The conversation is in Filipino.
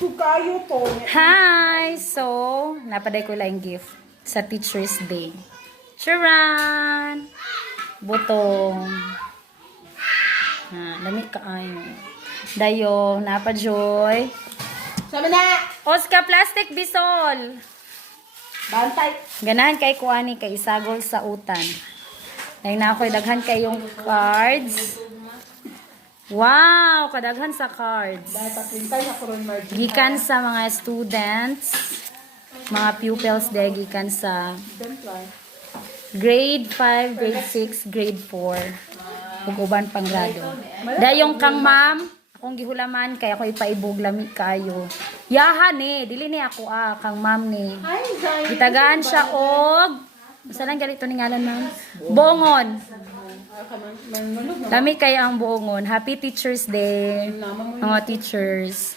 ko kayo to. Hi! So, napaday ko lang gift sa Teacher's Day. Charan! Butong. Lamig ka ay. Dayo, napajoy. Sama na! Oscar Plastic Bisol. Bantay. Ganahan kay kuani kay isagol sa utan. Dahil na ako'y daghan kayong cards. Wow! Kadaghan sa cards. Dahil patlintay na koron margin. Gikan sa mga students, mga pupils de gikan sa grade 5, grade 6, grade 4. Ug uban pang grado. Dayong kang ma'am, akong gihulaman kay ako ipaibog lamig kayo. Yahan dili ni ako kang ma'am ni. Hi, Zay. Gitagaan siya og saan ang galito ni ngalan ma'am? Bongon. Lamig kayo ang buongon. Happy Teacher's Day, mga teachers.